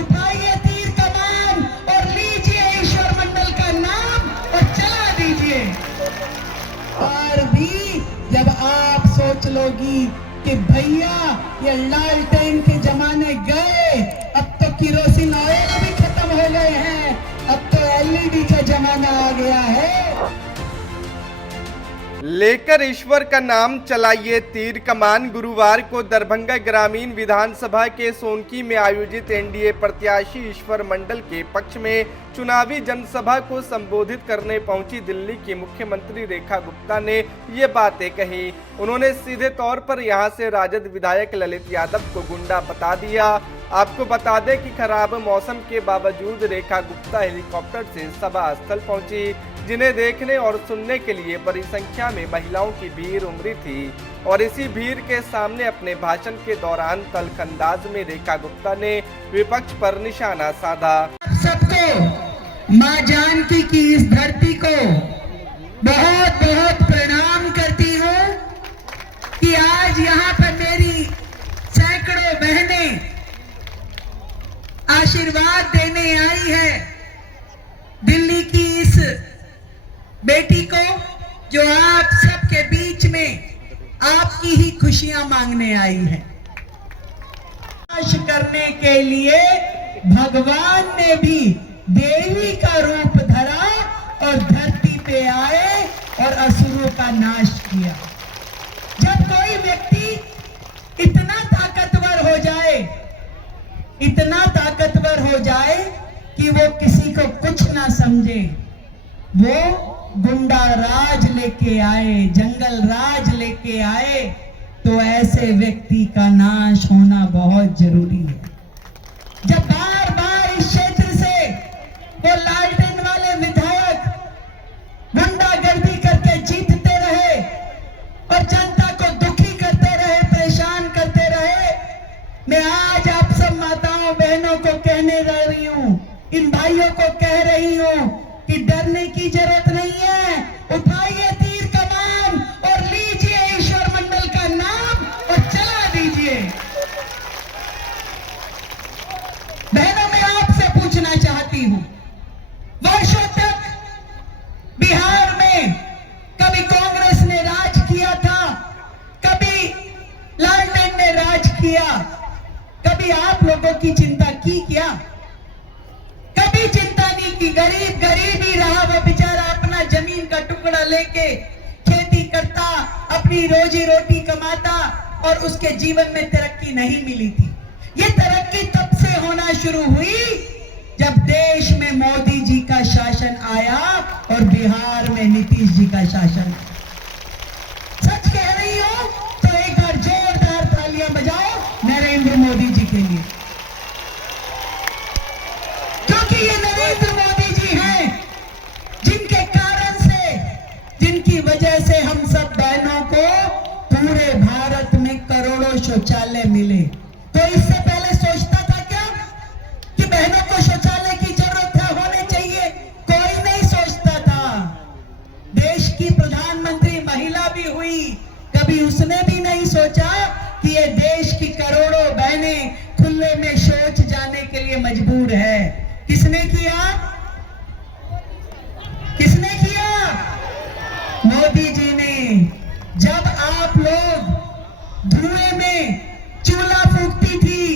उठाइए तीर कमान और लीजिए ईश्वर मंडल का नाम और चला दीजिए। और भी जब आप सोच लोगी कि भैया ये लालटेन के जमाने गए, अब तो किरोसिन ऑयल भी खत्म हो गए हैं, अब तो एलईडी का जमाना आ गया है। लेकर ईश्वर का नाम चलाइए तीर कमान। गुरुवार को दरभंगा ग्रामीण विधानसभा के सोनकी में आयोजित एनडीए प्रत्याशी ईश्वर मंडल के पक्ष में चुनावी जनसभा को संबोधित करने पहुंची दिल्ली की मुख्यमंत्री रेखा गुप्ता ने ये बातें कही। उन्होंने सीधे तौर पर यहां से राजद विधायक ललित यादव को गुंडा बता दिया। आपको बता दें कि खराब मौसम के बावजूद रेखा गुप्ता हेलीकॉप्टर से सभा स्थल पहुंची, जिन्हें देखने और सुनने के लिए बड़ी संख्या में महिलाओं की भीड़ उमड़ी थी। और इसी भीड़ के सामने अपने भाषण के दौरान तल्ख अंदाज में रेखा गुप्ता ने विपक्ष पर निशाना साधा। सबको मां जानकी की इस धरती को बहुत बहुत प्रणाम करती हूँ कि आज यहाँ पर मेरी सैकड़ों बहनें आशीर्वाद देने आई है दिल्ली की इस बेटी को, जो आप सबके बीच में आपकी ही खुशियां मांगने आई है। करने के लिए भगवान ने भी देवी का रूप धरा और धरती पे आए और असुरों का नाश किया। जब कोई व्यक्ति इतना ताकतवर हो जाए, इतना ताकतवर हो जाए कि वो किसी को कुछ ना समझे, वो गुंडा राज लेके आए, जंगल राज लेके आए, तो ऐसे व्यक्ति का नाश होना बहुत जरूरी है। जब बार बार इस क्षेत्र से वो लालटेन वाले विधायक गुंडागर्दी करके जीतते रहे और जनता को दुखी करते रहे, परेशान करते रहे, मैं आज आप सब माताओं बहनों को कहने रही हूं, इन भाइयों को कह रही हूं कि डरने की जरूरत नहीं है। उठाइए तीर कमान और लीजिए ईश्वर मंडल का नाम और चला दीजिए। बहनों, मैं आपसे पूछना चाहती हूं, वर्षों तक बिहार में कभी कांग्रेस ने राज किया था, कभी लालटेन ने राज किया, कभी आप लोगों की चिंता की क्या? कभी चिंता नहीं की। गरीब गरीब ही रहा, वो बेचारा अपना जमीन का टुकड़ा लेके खेती करता, अपनी रोजी रोटी कमाता और उसके जीवन में तरक्की नहीं मिली थी। ये तरक्की तब से होना शुरू हुई जब देश में मोदी जी का शासन आया और बिहार में नीतीश जी का शासन। सच कह रही हो तो एक बार जोरदार तालियां बजाओ नरेंद्र मोदी जी के लिए, क्योंकि ये नरेंद्र मोदी जी हैं जिनके कारण से, जिनकी वजह से हम सब बहनों को पूरे भारत में करोड़ों शौचालय मिले। तो इससे पहले सोचता था क्या कि बहनों को शौचालय की जरूरत है, होने चाहिए? कोई नहीं सोचता था। देश की प्रधानमंत्री महिला भी हुई, कभी उसने भी नहीं सोचा कि ये देश की करोड़ों बहनें खुले में शौच जाने के लिए मजबूर है। किसने किया? किसने किया? मोदी जी ने। जब आप लोग धुएं में चूल्हा फूंकती थी,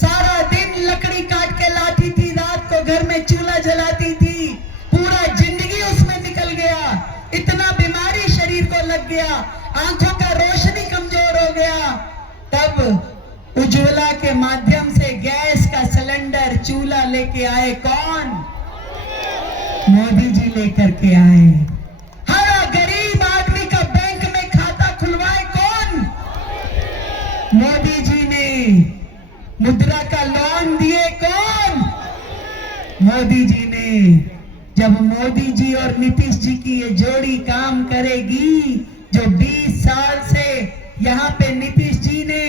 सारा दिन लकड़ी काट के लाती थी, रात को घर में चूल्हा जलाती थी, पूरा जिंदगी उसमें निकल गया, इतना बीमारी शरीर को लग गया, आंखों का रोशनी कमजोर हो गया। तब उज्ज्वला के माध्यम से गैस का सिलेंडर चूल्हा लेके आए कौन? मोदी जी लेकर के आए। हर गरीब आदमी का बैंक में खाता खुलवाए कौन? मोदी जी ने। मुद्रा का लोन दिए कौन? मोदी जी ने। जब मोदी जी और नीतीश जी की ये जोड़ी काम करेगी, जो 20 साल से यहाँ पे नीतीश जी ने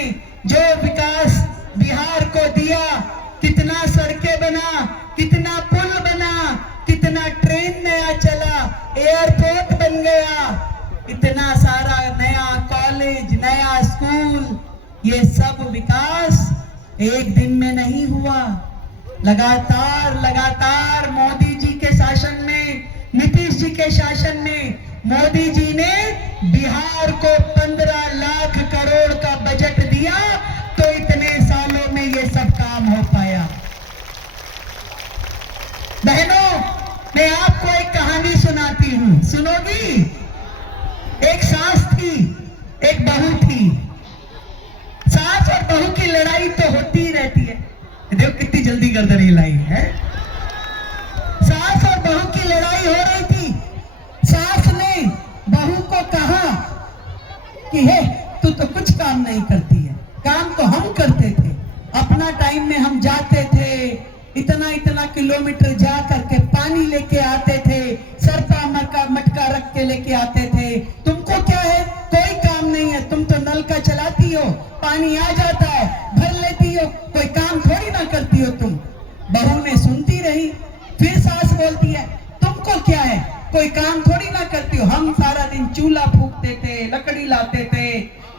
जो विकास बिहार को दिया, कितना सड़कें बना, कितना पुल बना, कितना ट्रेन नया चला, एयरपोर्ट बन गया, इतना सारा नया कॉलेज, नया स्कूल, ये सब विकास एक दिन में नहीं हुआ। लगातार लगातार मोदी जी के शासन में, नीतीश जी के शासन में मोदी जी ने बिहार को 15 लाख करोड़ का बजट दिया, तो इतने सालों में ये सब काम हो पाया। बहनों, मैं आपको एक कहानी सुनाती हूं, सुनोगी? एक सास थी, एक बहू थी। सास और बहू की लड़ाई तो होती ही रहती है। देखो कितनी जल्दी गर्दन हिलाई है। सास और बहू की लड़ाई हो रही थी। सास ने बहू को कहा कि हे, तू तो कुछ काम नहीं करती है, काम तो हम करते थे। अपना टाइम में हम जाते थे, इतना इतना किलोमीटर जा करके पानी लेके आते थे, सरपा मटका रख के लेके आते थे। तुमको क्या है, कोई काम नहीं है, तुम तो नल का चलाती हो, पानी आ जाता है, भर लेती हो, कोई काम थोड़ी ना करती हो तुम। बहू ने सुनती रही। फिर सास बोलती है, तुमको क्या है, कोई काम थोड़ी ना करती हो, हम सारा दिन चूल्हा फूकते थे, लकड़ी लाते थे,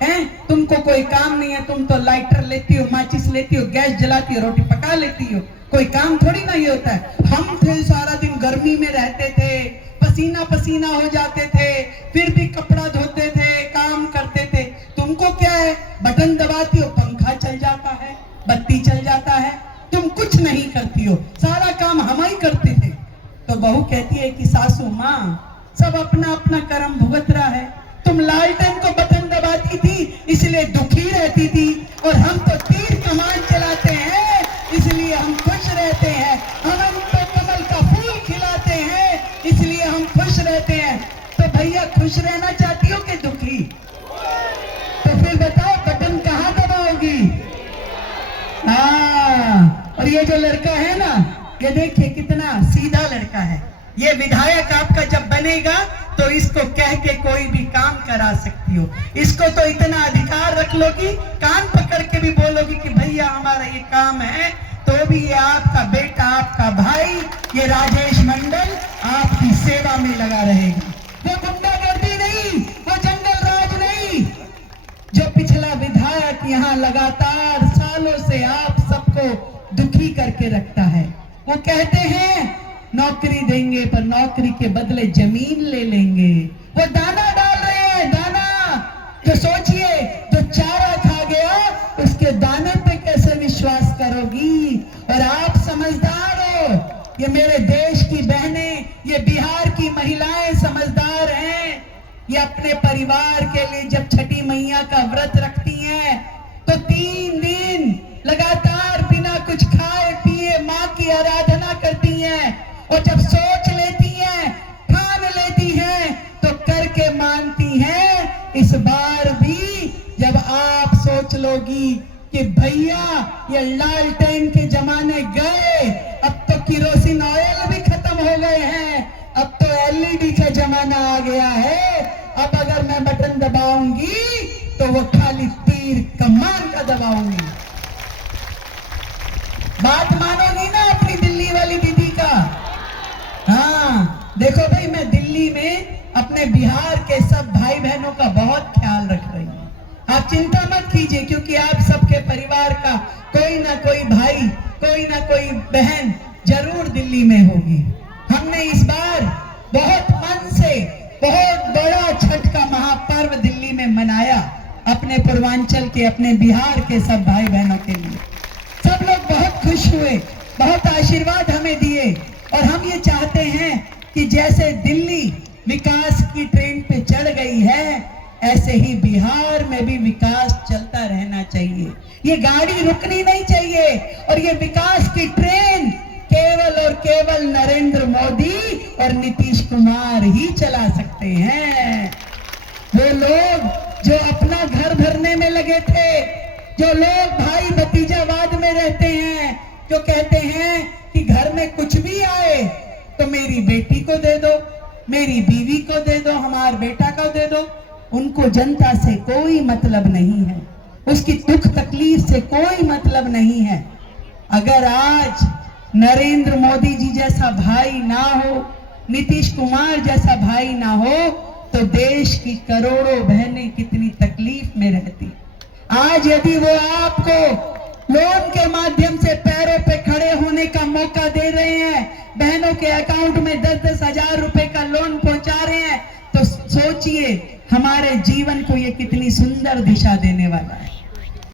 हैं? तुमको कोई काम नहीं है, तुम तो लाइटर लेती हो, माचिस लेती हो, गैस जलाती हो, रोटी पका लेती हो, कोई काम थोड़ी ना ये होता है। हम थे सारा दिन गर्मी में रहते थे, पसीना पसीना हो जाते थे, फिर भी कपड़ा धोते थे, काम करते थे। तुमको क्या है, बटन दबाती हो, पंखा चल जाता है, बत्ती चल जाता है, तुम कुछ नहीं करती हो, सारा काम हम ही करते थे। तो बहू कहती है कि सासू माँ, सब अपना अपना कर्म भुगत रहा है। तुम लालटेन को बटन दबाती थी इसलिए दुखी रहती थी, और हम तो तीर कमान चलाते हैं इसलिए हम खुश रहते हैं। हम तो कमल का फूल खिलाते हैं इसलिए हम खुश रहते हैं। तो भैया, खुश रहना चाहती हो कि दुखी? तो फिर बताओ, बटन कहाँ दबाओगी? हाँ, और ये जो लड़का है ना, ये देखिए कितना सीधा लड़का है। ये विधायक आपका जब बनेगा तो इसको कह के कोई भी काम करा सकती हो। इसको तो इतना अधिकार रख लोगी, कान पकड़ के भी बोलोगी कि भैया हमारा ये काम है, तो भी ये आपका बेटा, आपका भाई, ये राजेश मंडल आपकी सेवा में लगा रहेगा। वो गुंडागर्दी नहीं, वो जंगल राज नहीं। जो पिछला विधायक यहाँ लगातार सालों से आप सबको दुखी करके रखता है, वो कहते हैं नौकरी देंगे पर नौकरी के बदले जमीन ले लेंगे। वो दाना डाल रहे हैं, दाना। तो सोचिए, जो चारा खा गया उसके दाने पे कैसे विश्वास करोगी? और आप समझदार हो, ये मेरे देश की बहनें, ये बिहार की महिलाएं समझदार हैं। ये अपने परिवार के लिए जब छठी मैया का व्रत रखती हैं तो 3 दिन लगातार बिना कुछ खाए पिए माँ की आराधना करती हैं। और जब सोच लेती हैं, ठान लेती हैं, तो करके मानती हैं। इस बार भी जब आप सोच लोगी कि भैया ये लालटेन के जमाने गए, अब तो किरोसिन ऑयल भी खत्म हो गए हैं, अब तो एलईडी का जमाना आ गया है, अब अगर मैं बटन दबाऊंगी तो वो खाली तीर कमान का दबाऊंगी। बात मानोगी ना अपनी दिल्ली वाली दीदी का? हाँ, देखो भाई, मैं दिल्ली में अपने बिहार के सब भाई बहनों का बहुत ख्याल रख रही हूँ। आप चिंता मत कीजिए, क्योंकि आप सबके परिवार का कोई ना कोई भाई, कोई ना कोई बहन जरूर दिल्ली में होगी। हमने इस बार बहुत मन से बहुत बड़ा छठ का महापर्व दिल्ली में मनाया, अपने पूर्वांचल के, अपने बिहार के सब भाई बहनों के लिए। सब लोग बहुत खुश हुए, बहुत आशीर्वाद हमें दिए। और हम ये चाहते हैं कि जैसे दिल्ली विकास की ट्रेन पे चढ़ गई है, ऐसे ही बिहार में भी विकास चलता रहना चाहिए। ये गाड़ी रुकनी नहीं चाहिए, और ये विकास की ट्रेन केवल और केवल नरेंद्र मोदी और नीतीश कुमार ही चला सकते हैं। वो लोग जो अपना घर भरने में लगे थे, जो लोग भाई भतीजावाद में रहते हैं, जो कहते हैं कि घर में कुछ भी आए तो मेरी बेटी को दे दो, मेरी बीवी को दे दो, हमारे बेटा को दे दो, उनको जनता से कोई मतलब नहीं है, उसकी दुख तकलीफ से कोई मतलब नहीं है। अगर आज नरेंद्र मोदी जी जैसा भाई ना हो, नीतीश कुमार जैसा भाई ना हो, तो देश की करोड़ों बहनें कितनी तकलीफ में रहती। आज यदि वो आपको लोन के माध्यम से पैरों पे खड़े होने का मौका दे रहे हैं, बहनों के अकाउंट में 10-10 हजार रुपए का लोन पहुंचा रहे हैं, तो सोचिए हमारे जीवन को ये कितनी सुंदर दिशा देने वाला है।